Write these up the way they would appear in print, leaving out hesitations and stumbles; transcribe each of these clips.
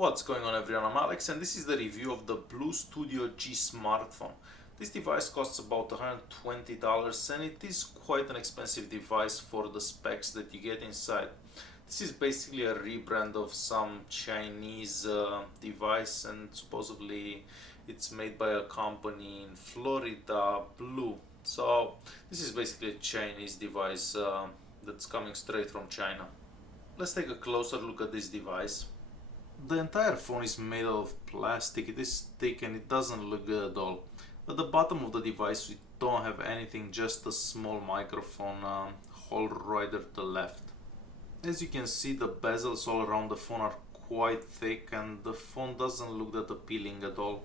What's going on everyone, I'm Alex and this is the review of the BLU Studio G Smartphone. This device costs about $120 and it is quite an expensive device for the specs that you get inside. This is basically a rebrand of some Chinese device, and supposedly it's made by a company in Florida, BLU. So this is basically a Chinese device that's coming straight from China. Let's take a closer look at this device. The entire phone is made out of plastic. It is thick and it doesn't look good at all. At the bottom of the device we don't have anything, just a small microphone hole right at the left. As you can see, the bezels all around the phone are quite thick and the phone doesn't look that appealing at all.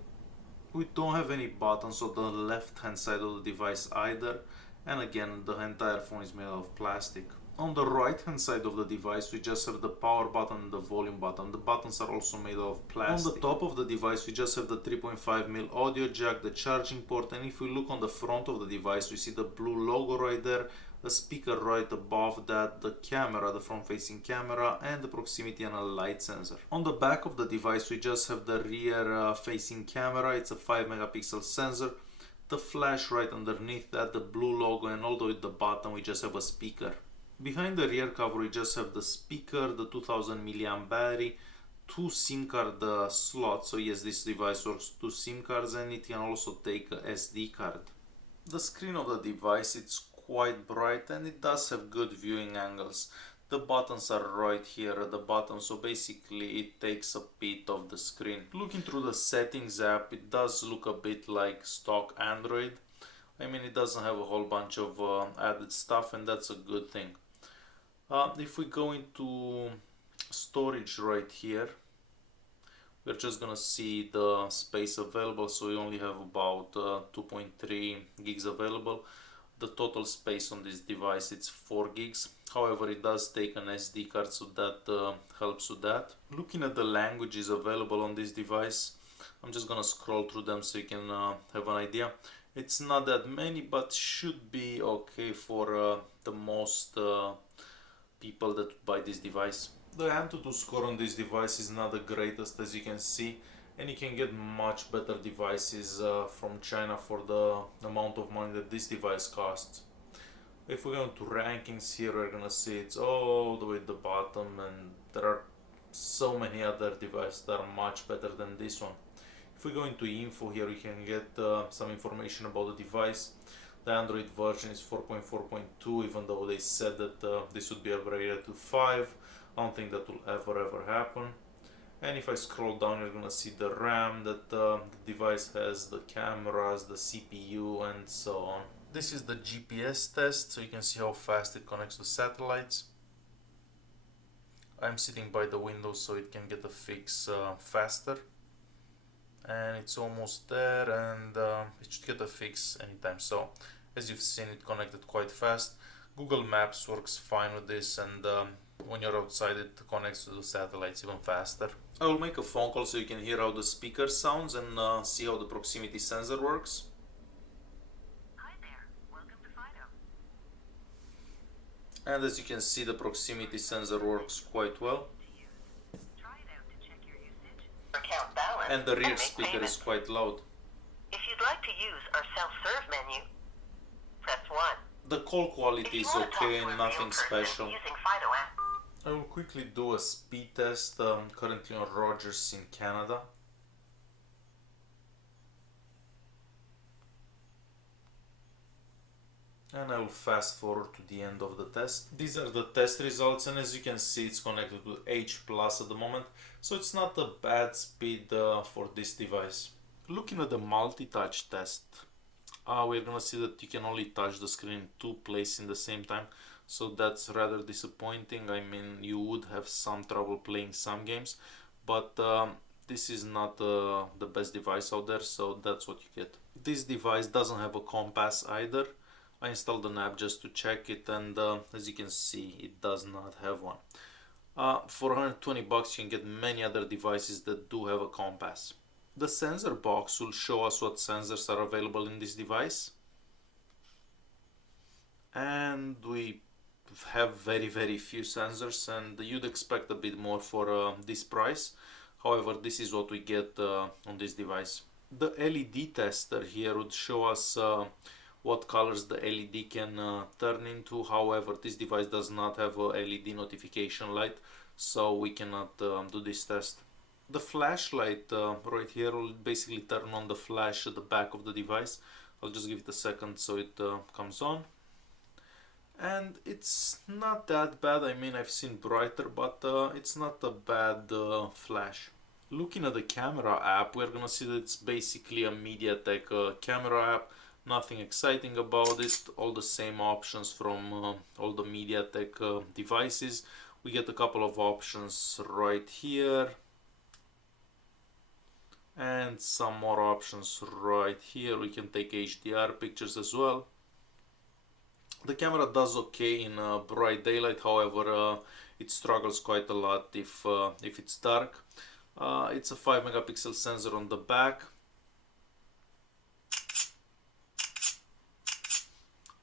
We don't have any buttons on the left hand side of the device either, and again the entire phone is made out of plastic. On the right hand side of the device we just have the power button and the volume button. The buttons are also made out of plastic. On the top of the device we just have the 3.5mm audio jack, the charging port, and if we look on the front of the device we see the BLU logo right there, a speaker right above that, the camera, the front facing camera, and the proximity and a light sensor. On the back of the device we just have the rear facing camera. It's a 5-megapixel sensor, the flash right underneath that, the BLU logo, and all the way at the bottom we just have a speaker. Behind the rear cover we just have the speaker, the 2000 mAh battery, two SIM card slots. So yes, this device works 2 SIM cards and it can also take a SD card. The screen of the device, it's quite bright and it does have good viewing angles. The buttons are right here at the bottom, so basically it takes a bit of the screen. Looking through the settings app, it does look a bit like stock Android. I mean, it doesn't have a whole bunch of added stuff, and that's a good thing. If we go into storage right here, we're just gonna see the space available. So we only have about 2.3 gigs available. The total space on this device, it's 4 gigs. However, it does take an SD card, so that helps with that. Looking at the languages available on this device, I'm just gonna scroll through them so you can have an idea. It's not that many, but should be okay for the most people that buy this device. The Antutu score on this device is not the greatest, as you can see, and you can get much better devices from China for the amount of money that this device costs. If we go into rankings here, we're gonna see it's all the way at the bottom, and there are so many other devices that are much better than this one. If we go into info here, we can get some information about the device. The Android version is 4.4.2, even though they said that this would be upgraded to 5. I don't think that will ever happen. And if I scroll down, you're gonna see the RAM that the device has, the cameras, the CPU, and so on. This is the GPS test, so you can see how fast it connects to satellites. I'm sitting by the window so it can get a fix faster. And it's almost there, and it should get a fix anytime. So as you've seen, it connected quite fast. Google Maps works fine with this, and when you're outside it connects to the satellites even faster. I will make a phone call so you can hear how the speaker sounds and see how the proximity sensor works. Hi there, welcome to Fido. And as you can see, the proximity sensor works quite well. Try it out to check your usage, account balance, And the rear make speaker payments. is quite loud. If you'd like to use our self-serve menu, press 1. The call If quality you is want to talk okay, to a real nothing person special. using Fido app, I will quickly do a speed test. Currently on Rogers in Canada. And I will fast forward to the end of the test. These are the test results, and as you can see, it's connected to H+ at the moment, so it's not a bad speed for this device. Looking at the multi-touch test, we're gonna see that you can only touch the screen in 2 places in the same time, so that's rather disappointing. I mean, you would have some trouble playing some games, but this is not the best device out there, so that's what you get. This device doesn't have a compass either. I installed an app just to check it, and as you can see, it does not have one. For 120 bucks you can get many other devices that do have a compass. The sensor box will show us what sensors are available in this device, and we have very few sensors, and you'd expect a bit more for this price. However, this is what we get on this device. The LED tester here would show us what colors the LED can turn into. However, this device does not have a LED notification light, so we cannot do this test. The flashlight right here will basically turn on the flash at the back of the device. I'll just give it a second so it comes on. And it's not that bad. I mean, I've seen brighter, but it's not a bad flash. Looking at the camera app, we're gonna see that it's basically a MediaTek camera app. Nothing exciting about it. All the same options from all the MediaTek devices. We get a couple of options right here. And some more options right here. We can take HDR pictures as well. The camera does okay in bright daylight, however it struggles quite a lot if it's dark. It's a 5 megapixel sensor on the back.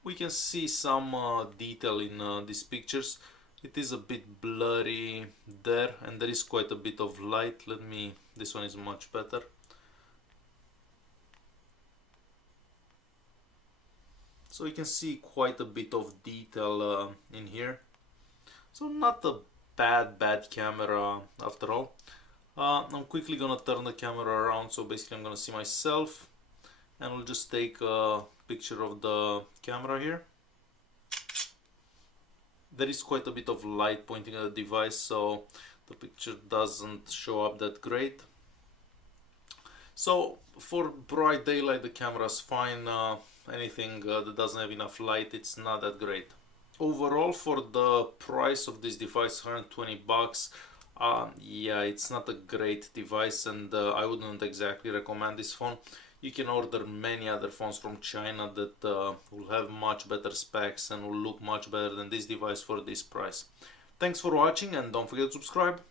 We can see some detail in these pictures. It is a bit blurry there, and there is quite a bit of light. This one is much better. So you can see quite a bit of detail in here. So not a bad camera after all. I'm quickly gonna turn the camera around, so basically I'm gonna see myself, and we'll just take a picture of the camera here. There is quite a bit of light pointing at the device, so the picture doesn't show up that great. So for bright daylight the camera is fine. Anything that doesn't have enough light, it's not that great. Overall, for the price of this device, 120 bucks, yeah, it's not a great device, and I wouldn't exactly recommend this phone. You can order many other phones from China that will have much better specs and will look much better than this device for this price. Thanks for watching, and don't forget to subscribe.